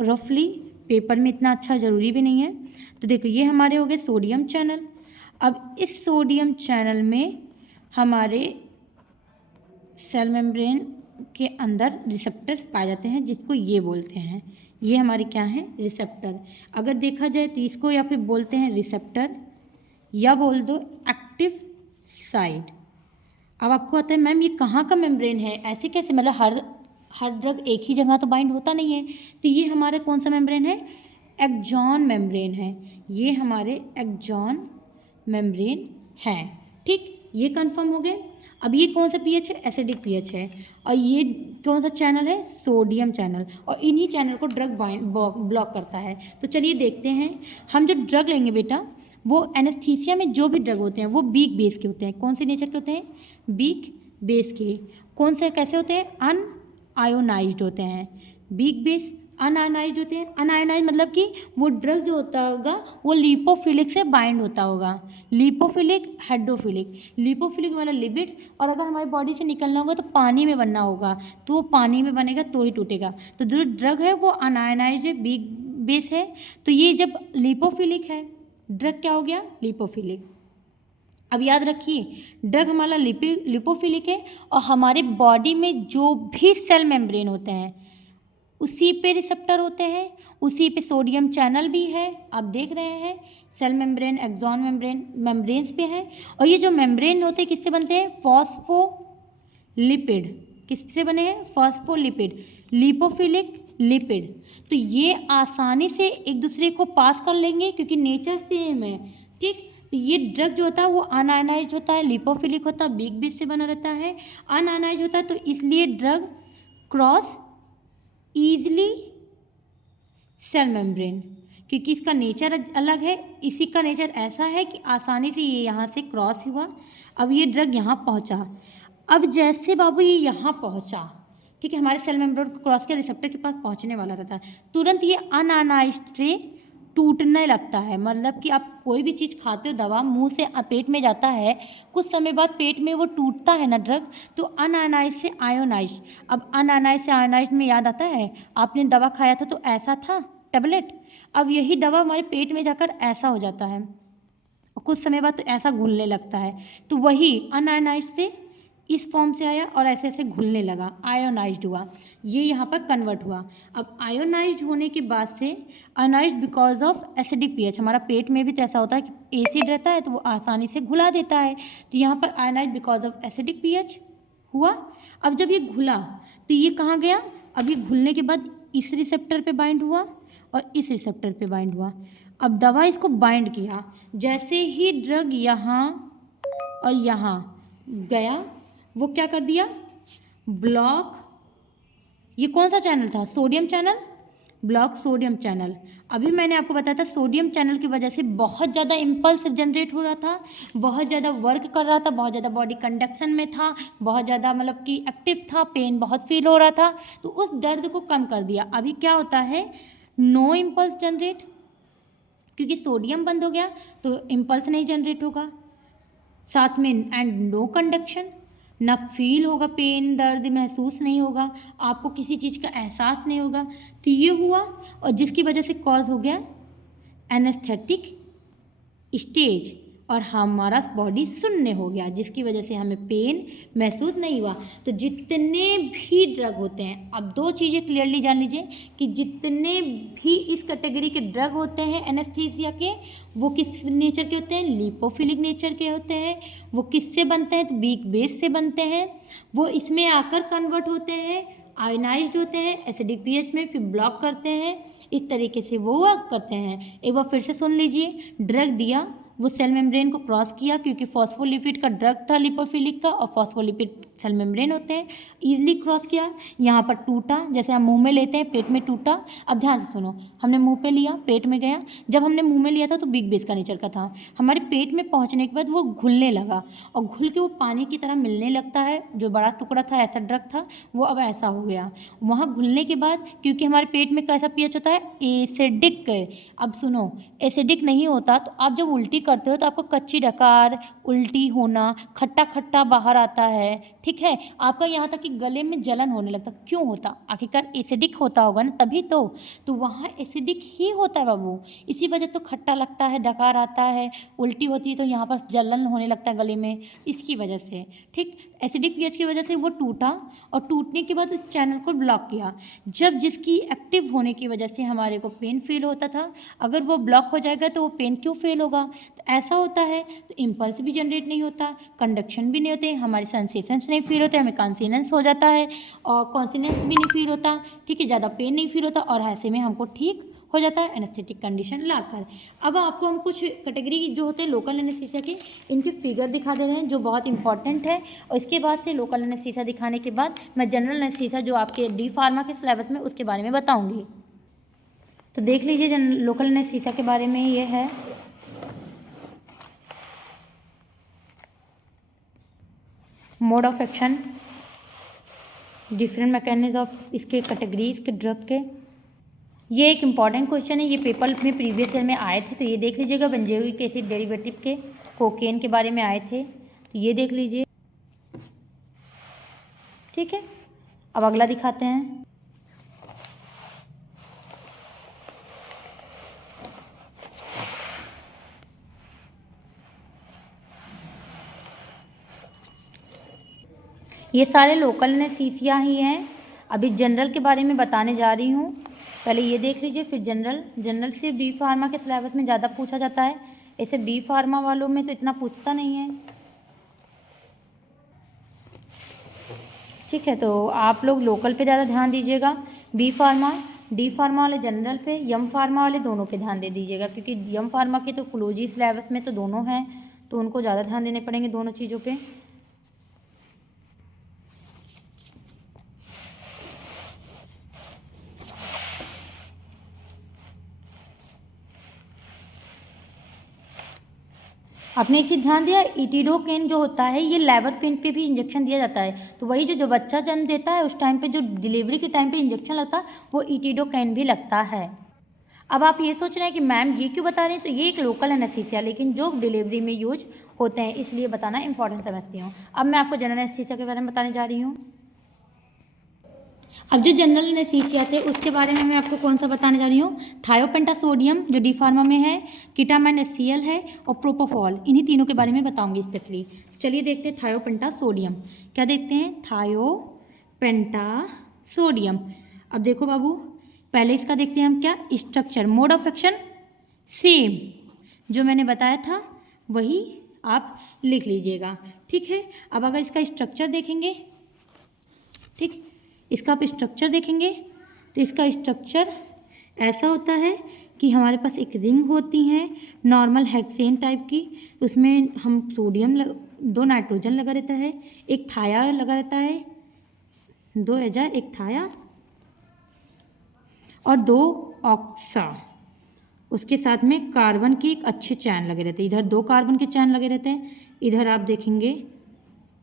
रफली, पेपर में इतना अच्छा ज़रूरी भी नहीं है। तो देखो ये हमारे हो गए सोडियम चैनल। अब इस सोडियम चैनल में हमारे सेल मेम्ब्रेन के अंदर रिसेप्टर्स पाए जाते हैं, जिसको ये बोलते हैं, ये हमारे क्या हैं? रिसेप्टर। अगर देखा जाए तो इसको या फिर बोलते हैं रिसेप्टर, या बोल दो एक्टिव साइट। अब आपको आता है मैम ये कहाँ का मेम्ब्रेन है, ऐसे कैसे, मतलब हर ड्रग एक ही जगह तो बाइंड होता नहीं है। तो ये हमारा कौन सा मेम्ब्रेन है? एक्सॉन मेम्ब्रेन है, ये हमारे एक्सॉन मेम्ब्रेन है, ठीक। ये कंफर्म हो गए। अब ये कौन सा पीएच है? एसिडिक पीएच है। और ये कौन सा चैनल है? Sodium channel. और इन्हीं चैनल को ड्रग ब्लॉक करता है। तो चलिए देखते हैं, हम जो ड्रग लेंगे बेटा, वो एनेस्थीसिया में जो भी ड्रग होते हैं वो वीक बेस के होते हैं। कौन से नेचर के होते हैं? वीक बेस के। कौन से कैसे होते हैं? अनआयोनाइज्ड होते हैं। वीक बेस अनआयोनाइज्ड होते हैं। अनआयोनाइज्ड मतलब कि वो ड्रग जो होता होगा वो लिपोफिलिक से बाइंड होता होगा। Lipophilic, hydrophilic. लिपोफिलिक वाला लिपिड, और अगर हमारी बॉडी से निकलना होगा तो पानी में बनना होगा, तो वो पानी में बनेगा तो ही टूटेगा। तो जो ड्रग है वो अनआयोनाइज्ड है, वीक बेस है। तो ये जब लिपोफिलिक है, ड्रग क्या हो गया? लिपोफिलिक। अब याद रखिए ड्रग हमारा लिपोफिलिक है, और हमारे बॉडी में जो भी सेल मेम्ब्रेन होते हैं उसी पे रिसेप्टर होते हैं, उसी पे सोडियम चैनल भी है। आप देख रहे हैं cell membrane, axon membrane, membranes पे है। और ये जो मेम्ब्रेन होते हैं किससे बनते हैं? फॉस्फोलिपिड। किससे बने हैं? Phospholipid, lipophilic lipid. तो ये आसानी से एक दूसरे को पास कर लेंगे क्योंकि नेचर सेम है, ठीक। तो ये ड्रग जो होता है वो अनआयोनाइज्ड होता है, लिपोफिलिक होता है, वीक बेस से बना रहता है, अनआयोनाइज्ड होता है, तो इसलिए drug cross easily cell membrane, क्योंकि इसका नेचर अलग है। इसी का नेचर ऐसा है कि आसानी से ये यहाँ से क्रॉस हुआ। अब ये ड्रग यहाँ पहुँचा। अब जैसे बाबू ये यहाँ पहुँचा, ठीक है, हमारे सेल मेम्ब्रेन को क्रॉस के रिसेप्टर के पास पहुँचने वाला रहता है, तुरंत ये अनआयोनाइज्ड से टूटने लगता है। मतलब कि आप कोई भी चीज़ खाते हो, दवा मुंह से पेट में जाता है, कुछ समय बाद पेट में वो टूटता है ना ड्रग, तो अनआयोनाइज्ड से आयोनाइज्ड। अब अनआयोनाइज्ड से आयोनाइज्ड में याद आता है आपने दवा खाया था तो ऐसा था टेबलेट, अब यही दवा हमारे पेट में जाकर ऐसा हो जाता है, और कुछ समय बाद तो ऐसा घुलने लगता है। तो वही अनआयोनाइज्ड से इस फॉर्म से आया और ऐसे ऐसे घुलने लगा, आयोनाइज्ड हुआ, ये यहाँ पर कन्वर्ट हुआ। अब आयोनाइज्ड होने के बाद से ionised because of acidic pH, हमारा पेट में भी तो ऐसा होता है कि एसिड रहता है तो वो आसानी से घुला देता है, तो यहाँ पर ionised because of acidic pH हुआ। अब जब ये घुला तो ये कहाँ गया, अब ये घुलने के बाद इस रिसेप्टर पे बाइंड हुआ और इस रिसेप्टर पे बाइंड हुआ। अब दवा इसको बाइंड किया, जैसे ही ड्रग यहाँ और यहाँ गया वो क्या कर दिया, ब्लॉक। ये कौन सा चैनल था, sodium channel, block sodium channel. अभी मैंने आपको बताया था सोडियम चैनल की वजह से बहुत ज़्यादा इम्पल्स जनरेट हो रहा था, बहुत ज़्यादा वर्क कर रहा था, बहुत ज़्यादा बॉडी कंडक्शन में था, बहुत ज़्यादा मतलब कि एक्टिव था, पेन बहुत फील हो रहा था, तो उस दर्द को कम कर दिया। अभी क्या होता है, नो इम्पल्स जनरेट, क्योंकि सोडियम बंद हो गया तो इम्पल्स नहीं जनरेट होगा, साथ में एंड नो कंडक्शन, ना फील होगा, पेन दर्द महसूस नहीं होगा, आपको किसी चीज़ का एहसास नहीं होगा। तो ये हुआ, और जिसकी वजह से कॉज हो गया एनेस्थेटिक स्टेज, और हमारा बॉडी शून्य हो गया, जिसकी वजह से हमें पेन महसूस नहीं हुआ। तो जितने भी ड्रग होते हैं, अब दो चीज़ें क्लियरली जान लीजिए कि जितने भी इस कैटेगरी के ड्रग होते हैं एनेस्थीसिया के, वो किस नेचर के होते हैं, लिपोफिलिक नेचर के होते हैं। वो किससे बनते हैं, तो वीक बेस से बनते हैं। वो इसमें आकर कन्वर्ट होते हैं, आयनाइज्ड होते हैं एसिडिक पीएच में, फिर ब्लॉक करते हैं, इस तरीके से वो वर्क करते हैं। एक बार फिर से सुन लीजिए, ड्रग दिया, वो सेल मेम्ब्रेन को क्रॉस किया, क्योंकि फॉस्फोलिपिड का ड्रग था लिपोफिलिक का, और फॉस्फोलिपिड सेल मेम्ब्रेन होते हैं, ईजिली क्रॉस किया, यहाँ पर टूटा, जैसे हम मुंह में लेते हैं, पेट में टूटा। अब ध्यान से सुनो, हमने मुंह पे लिया, पेट में गया, जब हमने मुंह में लिया था तो बिग बेस का नेचर का था, हमारे पेट में पहुँचने के बाद वो घुलने लगा, और घुल के वो पानी की तरह मिलने लगता है। जो बड़ा टुकड़ा था, ऐसा ड्रग था, वो अब ऐसा हो गया। वहाँ घुलने के बाद, क्योंकि हमारे पेट में कैसा पीएच होता है, एसिडिक। अब सुनो, एसिडिक नहीं होता तो आप जब उल्टी करते हो तो आपको कच्ची डकार, उल्टी होना, खट्टा खट्टा बाहर आता है, ठीक है, आपका यहाँ तक कि गले में जलन होने लगता। क्यों होता, आखिरकार एसिडिक होता होगा ना, तभी तो वहाँ एसिडिक ही होता है बाबू, इसी वजह तो खट्टा लगता है, डकार आता है, उल्टी होती है, तो यहाँ पर जलन होने लगता है गले में, इसकी वजह से। ठीक, एसिडिक पीएच की वजह से वो टूटा, और टूटने के बाद इस चैनल को ब्लॉक किया। जब जिसकी एक्टिव होने की वजह से हमारे को पेन फील होता था, अगर वो ब्लॉक हो जाएगा तो वो पेन क्यों फील होगा, तो ऐसा होता है। तो इम्पल्स भी जनरेट नहीं होता, कंडक्शन भी नहीं होते, हमारे सेंसेशंस नहीं फील होते, हमें कॉन्सिनेंस हो जाता है, और कॉन्सिनेंस भी नहीं फील होता, ठीक है, ज़्यादा पेन नहीं फील होता, और ऐसे में हमको ठीक हो जाता है एनेस्थेटिक कंडीशन लाकर। अब आपको हम कुछ कैटेगरी जो होते हैं लोकल एनेस्थीसिया के, इनके फिगर दिखा दे रहे हैं, जो बहुत इंपॉर्टेंट है, और इसके बाद से लोकल एनेस्थीसिया दिखाने के बाद मैं जनरल एनेस्थीसिया जो आपके डी फार्मा के सिलेबस में, उसके बारे में बताऊँगी। तो देख लीजिए लोकल एनेस्थीसिया के बारे में ये है। Mode of action, different mechanism of इसके कैटेगरीज के ड्रग के। ये एक इम्पॉर्टेंट क्वेश्चन है, ये पेपर में प्रीवियस ईयर में आए थे, तो ये देख लीजिएगा। बेंजोइक एसिड डेरिवेटिव के, कोकेन के बारे में आए थे, तो ये देख लीजिए, ठीक है। अब अगला दिखाते हैं। ये सारे लोकल एनेस्थीसिया ही हैं। अभी जनरल के बारे में बताने जा रही हूँ, पहले ये देख लीजिए, फिर जनरल से बी फार्मा के सिलेबस में ज़्यादा पूछा जाता है, ऐसे बी फार्मा वालों में तो इतना पूछता नहीं है, ठीक है। तो आप लोग लोकल पे ज़्यादा ध्यान दीजिएगा, बी फार्मा, डी फार्मा वाले जनरल पे, यम फार्मा वाले दोनों पे ध्यान दे दीजिएगा, क्योंकि यम फार्मा के तो क्लोजी सिलेबस में तो दोनों हैं, तो उनको ज़्यादा ध्यान देने पड़ेंगे दोनों चीज़ों पे। आपने एक चीज़ ध्यान दिया, इटिडोकेन जो होता है ये लेबर पेन पे भी इंजेक्शन दिया जाता है, तो वही जो बच्चा जन्म देता है उस टाइम पे जो डिलीवरी के टाइम पे इंजेक्शन लगता है वो इटिडोकेन भी लगता है। अब आप ये सोच रहे हैं कि मैम ये क्यों बता रहे हैं, तो ये एक लोकल एनेस्थीसिया, लेकिन जो डिलीवरी में यूज होते हैं, इसलिए बताना इंपॉर्टेंट समझती हूँ। अब मैं आपको जनरल एनेस्थीसिया के बारे में बताने जा रही हूँ। अब जो जनरल एनेस्थीसिया थे उसके बारे में मैं आपको कौन सा बताने जा रही हूँ, थायोपेंटासोडियम जो डी फार्मा में है, कीटामाइन एचसीएल है, और प्रोपोफॉल, इन्हीं तीनों के बारे में बताऊंगी स्पेशली। चलिए देखते हैं थायोपेंटासोडियम, क्या देखते हैं, थायोपेंटासोडियम। अब देखो बाबू, पहले इसका देखते हैं हम क्या, structure, mode of action same जो मैंने बताया था वही आप लिख लीजिएगा, ठीक है। अब अगर इसका स्ट्रक्चर देखेंगे ठीक, इसका आप स्ट्रक्चर देखेंगे तो इसका स्ट्रक्चर ऐसा होता है कि हमारे पास एक रिंग होती है नॉर्मल हेक्सेन टाइप की, उसमें हम सोडियम 2 नाइट्रोजन लगा रहता है, एक थाया लगा रहता है, 2 एजा, एक थाया और 2 ऑक्सा, उसके साथ में कार्बन की एक अच्छे चैन लगे रहते हैं। इधर 2 कार्बन के चैन लगे रहते हैं, इधर आप देखेंगे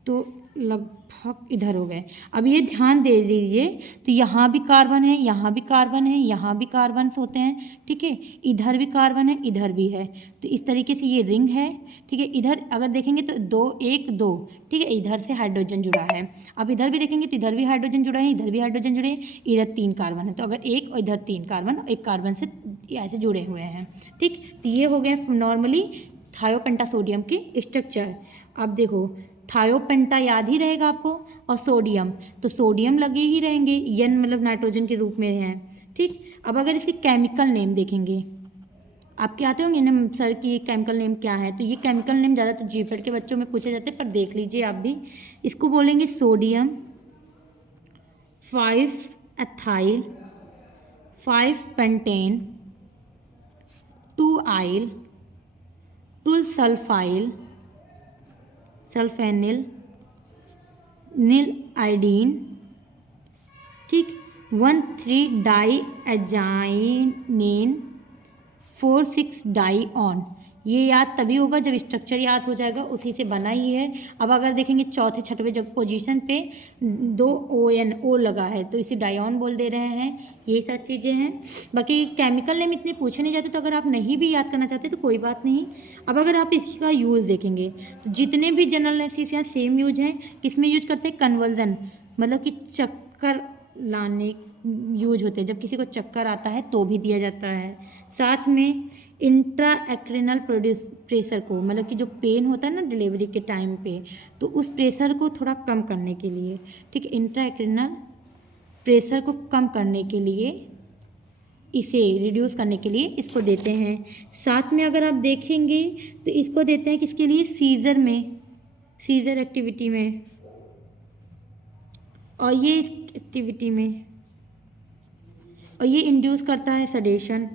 तो लगभग इधर हो गए। अब ये ध्यान दे दीजिए तो यहाँ भी कार्बन है, यहाँ भी कार्बन है, यहाँ भी कार्बन होते हैं, ठीक है, इधर भी कार्बन है, इधर भी है। तो इस तरीके से ये रिंग है, ठीक है। इधर अगर देखेंगे तो 2 1 2, ठीक है, इधर से हाइड्रोजन जुड़ा है। अब इधर भी देखेंगे तो इधर भी हाइड्रोजन जुड़ा है, इधर भी हाइड्रोजन जुड़े हैं, इधर 3 कार्बन है। तो अगर एक और इधर 3 कार्बन, एक कार्बन से ऐसे जुड़े हुए हैं, ठीक। तो ये हो गए नॉर्मली थायोपेंटासोडियम की स्ट्रक्चर। अब देखो थायोपेंटा याद ही रहेगा आपको, और सोडियम, तो सोडियम लगे ही रहेंगे, एन मतलब नाइट्रोजन के रूप में है, ठीक। अब अगर इसके केमिकल नेम देखेंगे, आपके आते होंगे ना सर कि ये केमिकल नेम क्या है, तो ये केमिकल नेम ज़्यादातर जीफेड के बच्चों में पूछे जाते हैं, पर देख लीजिए आप भी। इसको बोलेंगे सोडियम 5 एथाइल 5 पेंटेन 2 आइल 2 सल्फाइल सल्फेनिल नील आइडीन, ठीक, 1,3 डाई एजाइनिन 4,6 डाई ऑन। ये याद तभी होगा जब स्ट्रक्चर याद हो जाएगा, उसी से बना ही है। अब अगर देखेंगे चौथे छठवें जगह पोजीशन पे 2 ON ओ लगा है, तो इसे डायन बोल दे रहे हैं। ये सब चीज़ें हैं। बाकी केमिकल नेम इतने पूछे नहीं जाते, तो अगर आप नहीं भी याद करना चाहते तो कोई बात नहीं। अब अगर आप इसका यूज़ देखेंगे तो जितने भी जनरल एनेस्थीसिया सेम यूज हैं, किस में यूज करते हैं, कन्वर्जन, मतलब कि चक्कर लाने यूज होते हैं। जब किसी को चक्कर आता है तो भी दिया जाता है। साथ में इंट्रा एक्रेनल प्रेशर को, मतलब कि जो पेन होता है ना डिलीवरी के टाइम पे, तो उस प्रेशर को थोड़ा कम करने के लिए, ठीक है, इंट्रा एक्रेनल प्रेशर को कम करने के लिए, इसे रिड्यूस करने के लिए इसको देते हैं। साथ में अगर आप देखेंगे तो इसको देते हैं किसके लिए, सीजर में, सीजर एक्टिविटी में, और ये इस एक्टिविटी में, और ये इंड्यूस करता है सडेशन,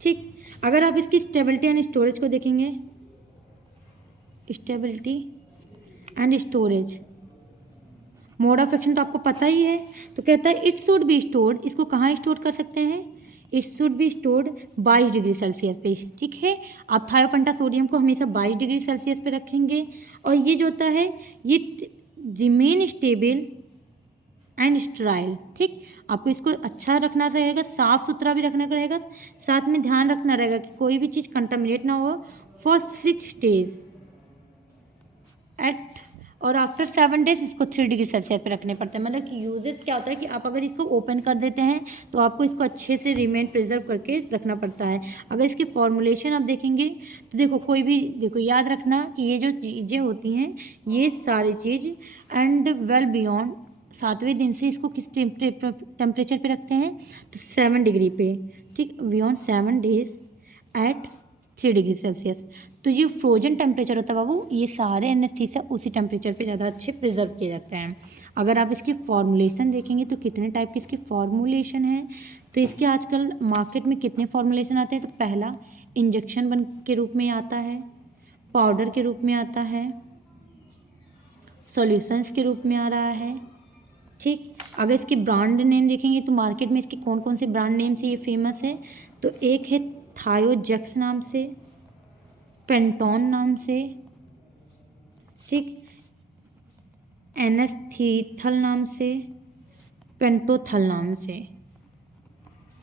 ठीक। अगर आप इसकी स्टेबिलिटी एंड स्टोरेज को देखेंगे, stability and storage, mode of action तो आपको पता ही है, तो कहता है इट शुड बी स्टोर्ड, इसको कहाँ स्टोर कर सकते हैं, it should be stored 22 degree Celsius पे, ठीक है। आप थायोपेंटासोडियम को हमेशा 22 डिग्री सेल्सियस पे रखेंगे, और ये जो होता है ये रिमेन स्टेबल एंड स्टराइल, ठीक। आपको इसको अच्छा रखना रहेगा, साफ सुथरा भी रखना रहेगा, साथ में ध्यान रखना रहेगा कि कोई भी चीज़ कंटामिनेट ना हो फॉर 6 डेज एट, और आफ्टर 7 डेज इसको 3 डिग्री सेल्सियस पे रखने पड़ते हैं। मतलब कि यूजेस क्या होता है कि आप अगर इसको ओपन कर देते हैं तो आपको इसको अच्छे से रिमेन प्रिजर्व करके रखना पड़ता है। अगर इसकी फॉर्मुलेशन आप देखेंगे तो देखो कोई भी, देखो याद रखना कि ये जो चीज़ें होती हैं ये सारी चीज़ एंड वेल बियॉन्ड 7वें दिन से इसको किस टेम्परेचर पे रखते हैं, तो 7 डिग्री पे, ठीक, beyond 7 days at 3 degree Celsius. तो ये फ्रोजन टेम्परेचर होता है बाबू, ये सारे एनेस्थीसिया उसी टेम्परेचर पे ज़्यादा अच्छे प्रिजर्व किए जाते हैं। अगर आप इसकी फॉर्मुलेशन देखेंगे तो कितने टाइप की इसकी फॉर्मुलेशन है, तो इसके आजकल मार्केट में कितने फॉर्मुलेशन आते हैं, तो पहला इंजेक्शन बन के रूप में आता है, पाउडर के रूप में आता है, सॉल्यूशंस के रूप में आ रहा है, ठीक। अगर इसके ब्रांड नेम देखेंगे तो मार्केट में इसके कौन कौन से ब्रांड नेम से ये फेमस है, तो एक है थायोजेक्स नाम से, पेंटोन नाम से, ठीक, एनेस्थीथल नाम से, पेंटोथल नाम से,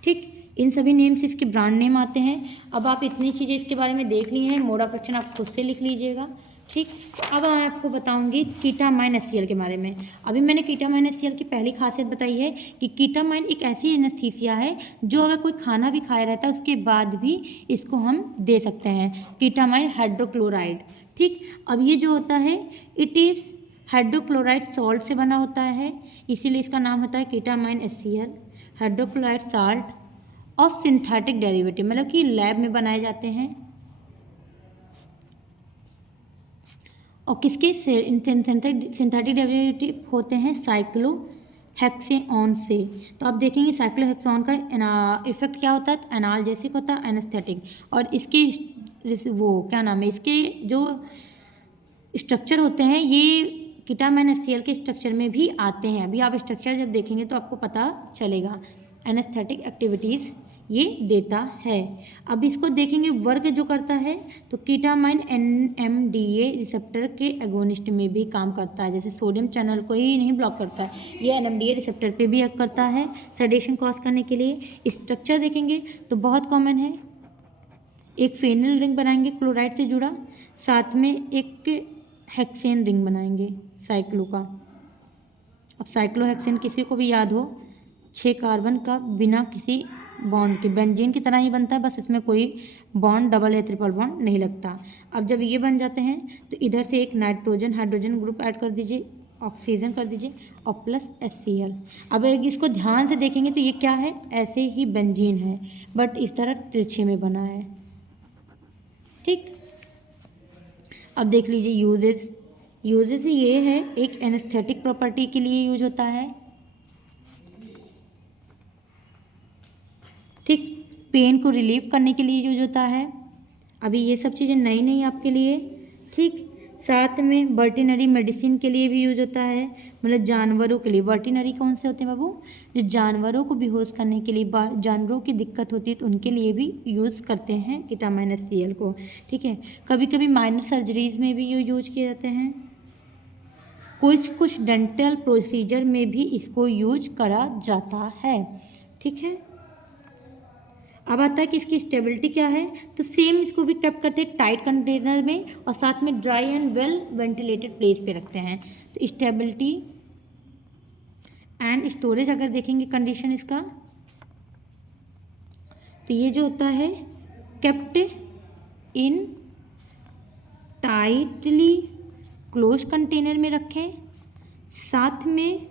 ठीक। इन सभी नेम से इसके ब्रांड नेम आते हैं। अब आप इतनी चीज़ें इसके बारे में देख ली हैं, मोड ऑफ एक्शन आप खुद से लिख लीजिएगा, ठीक। अब मैं आपको बताऊंगी कीटामाइन HCl के बारे में। अभी मैंने कीटामाइन HCl की पहली खासियत बताई है कि कीटामाइन एक ऐसी एनेस्थीसिया है जो अगर कोई खाना भी खाया रहता है उसके बाद भी इसको हम दे सकते हैं, कीटामाइन हाइड्रोक्लोराइड, ठीक। अब ये जो होता है इट इज़ हाइड्रोक्लोराइड सॉल्ट से बना होता है, इसीलिए इसका नाम होता है कीटामाइन HCl, hydrochloride salt of synthetic derivative, मतलब कि लैब में बनाए जाते हैं। और किसके सिंथेटिक डेरिवेटिव होते हैं साइक्लोहेक्सेन से। तो आप देखेंगे साइक्लोहेक्सेन का इफेक्ट क्या होता है, एनाल्जेसिक होता है, एनेस्थेटिक। और इसके वो क्या नाम है, इसके जो स्ट्रक्चर होते हैं ये कीटामाइन HCl के स्ट्रक्चर में भी आते हैं। अभी आप स्ट्रक्चर जब देखेंगे तो आपको पता चलेगा। एनेस्थेटिक एक्टिविटीज़ ये देता है। अब इसको देखेंगे वर्क जो करता है, तो कीटामाइन NMDA रिसेप्टर के एगोनिस्ट में भी काम करता है। जैसे सोडियम चैनल को ही नहीं ब्लॉक करता है, ये NMDA रिसेप्टर पे भी एक्ट करता है सेडेशन कॉज करने के लिए। स्ट्रक्चर देखेंगे तो बहुत कॉमन है, एक फेनिल रिंग बनाएंगे क्लोराइड से जुड़ा, साथ में एक हेक्सेन रिंग बनाएंगे साइक्लो का। अब साइक्लोहेक्सेन किसी को भी याद हो, 6 कार्बन का बिना किसी बॉन्ड के बेंजीन की तरह ही बनता है, बस इसमें कोई बॉन्ड डबल या ट्रिपल बॉन्ड नहीं लगता। अब जब ये बन जाते हैं तो इधर से एक नाइट्रोजन हाइड्रोजन ग्रुप ऐड कर दीजिए, ऑक्सीजन कर दीजिए और प्लस HCl। अब इसको ध्यान से देखेंगे तो ये क्या है, ऐसे ही बेंजीन है बट इस तरह तिरछे में बना है। ठीक, अब देख लीजिए यूजेस ये है, एक एनेस्थेटिक प्रॉपर्टी के लिए यूज होता है। ठीक, पेन को रिलीव करने के लिए यूज होता है। अभी ये सब चीज़ें नई नई आपके लिए। ठीक, साथ में वर्टिनरी मेडिसिन के लिए भी यूज होता है, मतलब जानवरों के लिए। वर्टिनरी कौन से होते हैं बाबू, जो जानवरों को बेहोश करने के लिए, जानवरों की दिक्कत होती है तो उनके लिए भी यूज़ करते हैं कीटामाइन HCl को। ठीक है, कभी कभी माइनर सर्जरीज में भी ये यूज किए जाते हैं, कुछ डेंटल प्रोसीजर में भी इसको यूज करा जाता है। ठीक है, अब आता है कि इसकी स्टेबिलिटी क्या है, तो सेम इसको भी केप करते हैं टाइट कंटेनर में और साथ में dry and well ventilated place पे रखते हैं। तो स्टेबिलिटी एंड स्टोरेज अगर देखेंगे कंडीशन इसका, तो ये जो होता है kept in tightly close container में रखें, साथ में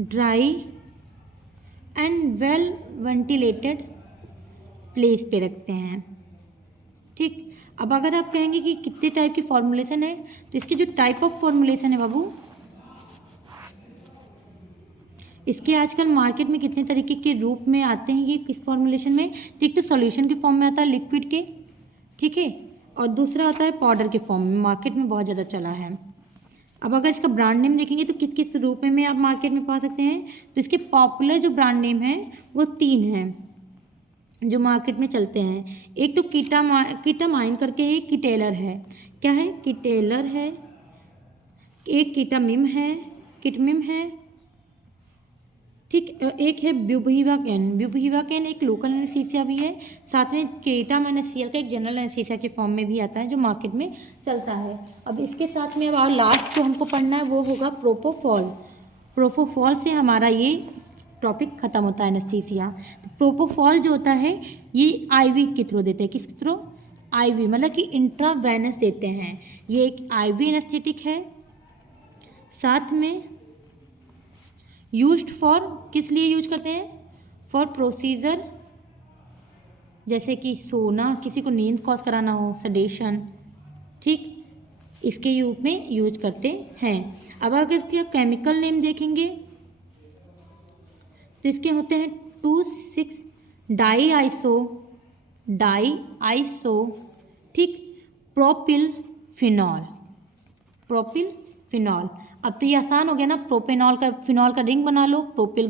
dry and well ventilated place पे रखते हैं। ठीक, अब अगर आप कहेंगे कि कितने टाइप की फॉर्मुलेशन है, तो इसके जो टाइप ऑफ फॉर्मुलेशन है बाबू, इसके आजकल मार्केट में कितने तरीके के रूप में आते हैं ये किस फॉर्मुलेशन में। तो एक तो सॉल्यूशन के फॉर्म में आता है लिक्विड के, ठीक है, और दूसरा आता है पाउडर के फॉर्म में, मार्केट में बहुत ज़्यादा चला है। अब अगर इसका ब्रांड नेम देखेंगे तो किस किस रूप में आप मार्केट में पा सकते हैं, तो इसके पॉपुलर जो ब्रांड नेम है वो 3 हैं जो मार्केट में चलते हैं। एक तो कीटामाइन करके है, किटेलर है, क्या है, किटेलर है, एक कीटामिम है, किटमिम है, ठीक, एक है ब्यूबीवाकेन एक लोकल एनेस्थीसिया भी है, साथ में कीटामाइन HCl का एक जनरल एनेस्थीसिया के फॉर्म में भी आता है जो मार्केट में चलता है। अब इसके साथ में अब लास्ट जो हमको पढ़ना है वो होगा प्रोपोफॉल से हमारा ये टॉपिक खत्म होता है एनेस्थीसिया। प्रोपोफॉल जो होता है ये IV के थ्रू देते हैं, किस थ्रू, IV, मतलब कि इंट्रावेनस देते हैं। ये एक IV एनेस्थेटिक है, साथ में यूज्ड फॉर, किस लिए यूज करते हैं, फॉर प्रोसीजर, जैसे कि सोना, किसी को नींद कॉज कराना हो, सेडेशन, ठीक, इसके रूप में यूज करते हैं। अब अगर इसका केमिकल नेम देखेंगे तो इसके होते हैं 2,6 डाई आइसो, ठीक, प्रोपिल फिनॉल। अब तो ये आसान हो गया ना, फिनॉल का रिंग बना लो, प्रोपिल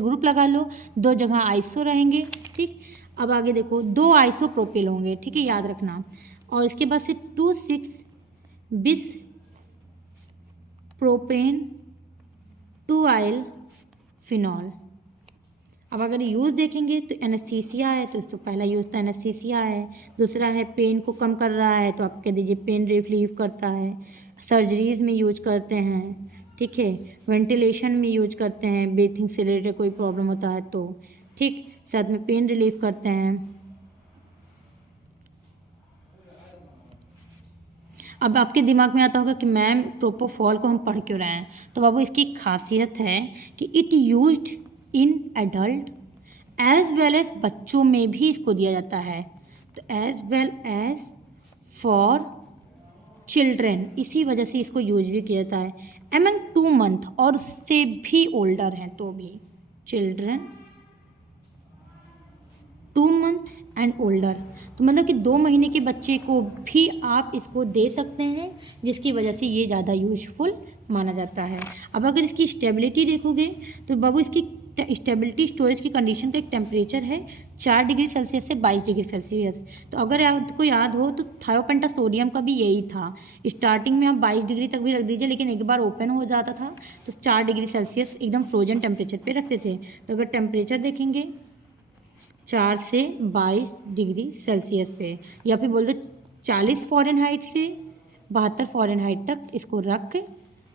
ग्रुप लगा लो, 2 जगह आइसो रहेंगे। ठीक, अब आगे देखो 2 आइसो प्रोपिल होंगे, ठीक है, याद रखना। और इसके बाद से 2,6 बिस प्रोपेन 2-आइल फिनॉल। अब अगर यूज़ देखेंगे तो एनेस्थीसिया है, तो पहला यूज़ तो एनेस्थीसिया है, दूसरा है पेन को कम कर रहा है तो आप कह दीजिए पेन रिलीव करता है, सर्जरीज में यूज करते हैं, ठीक है, वेंटिलेशन में यूज करते हैं, ब्रीथिंग से रिलेटेड कोई प्रॉब्लम होता है तो, ठीक, साथ में पेन रिलीव करते हैं। अब आपके दिमाग में आता होगा कि मैम प्रोपोफॉल को हम पढ़ क्यों रहे हैं, तो बाबू इसकी खासियत है कि it used in adult as well as, बच्चों में भी इसको दिया जाता है, तो as well as for children, इसी वजह से इसको यूज भी किया जाता है। एमंग 2 मंथ और उससे भी ओल्डर हैं तो भी चिल्ड्रेन 2 मंथ एंड ओल्डर, तो मतलब कि 2 महीने के बच्चे को भी आप इसको दे सकते हैं, जिसकी वजह से ये ज़्यादा यूजफुल माना जाता है। अब अगर इसकी स्टेबिलिटी देखोगे तो बाबू इसकी स्टेबिलिटी स्टोरेज की कंडीशन का एक टेम्परेचर है 4 डिग्री सेल्सियस से 22 डिग्री सेल्सियस। तो अगर आपको याद हो तो थायोपेंटासोडियम का भी यही था, स्टार्टिंग में आप 22 डिग्री तक भी रख दीजिए, लेकिन एक बार ओपन हो जाता था तो 4 डिग्री सेल्सियस एकदम फ्रोजन टेम्परेचर पे रखते थे। तो अगर टेम्परेचर देखेंगे 4 से 22 डिग्री सेल्सियस पे, या फिर बोल दो 40 फ़ारेनहाइट से 72 फ़ारेनहाइट तक इसको रख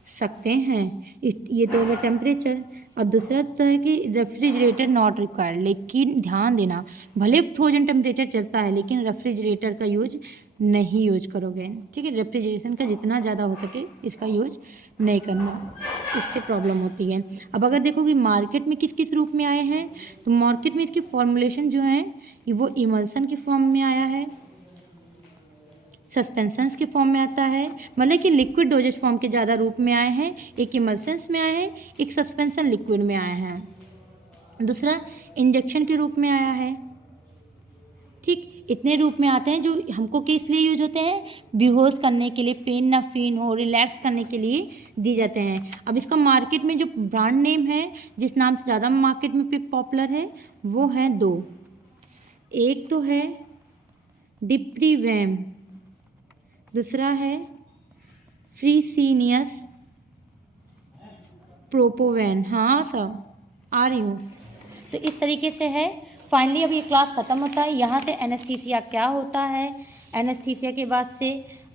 सकते हैं। ये तो होगा टेम्परेचर। अब दूसरा तो है कि रेफ्रिजरेटर नॉट रिक्वायर्ड, लेकिन ध्यान देना भले फ्रोजन टेम्परेचर चलता है लेकिन रेफ्रिजरेटर का यूज नहीं यूज करोगे, ठीक है। रेफ्रिजरेशन का जितना ज़्यादा हो सके इसका यूज नहीं करना, इससे प्रॉब्लम होती है। अब अगर देखोगे मार्केट में किस किस रूप में आए हैं, तो मार्केट में इसकी फॉर्मुलेशन जो है वो इमल्सन की फॉर्म में आया है, सस्पेंशंस के फॉर्म में आता है, मतलब कि लिक्विड डोजेज फॉर्म के ज़्यादा रूप में आए हैं। एक इमल्सन्स में आए हैं, एक सस्पेंशन लिक्विड में आए हैं, दूसरा इंजेक्शन के रूप में आया है, ठीक। इतने रूप में आते हैं जो हमको किस लिए यूज होते हैं, बेहोश करने के लिए, पेन ना फील हो, रिलैक्स करने के लिए दिए जाते हैं। अब इसका मार्केट में जो ब्रांड नेम है, जिस नाम से ज़्यादा मार्केट में पॉपुलर है, वो है 2। एक तो है डिप्रीवैम, दूसरा है फ्रीसीनियस प्रोपोवैन। हाँ सब आ रही हूँ। तो इस तरीके से है। फाइनली अब ये क्लास ख़त्म होता है। यहाँ से एनेस्थीसिया क्या होता है, एनेस्थीसिया के बाद से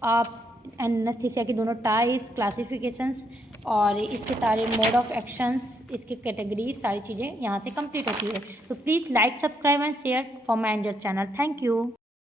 आप एनेस्थीसिया के दोनों टाइप्स, क्लासिफिकेशंस और इसके सारे मोड ऑफ एक्शंस, इसके कैटेगरीज, सारी चीज़ें यहाँ से कंप्लीट होती है। तो please like, subscribe and share for my angel channel. Thank you.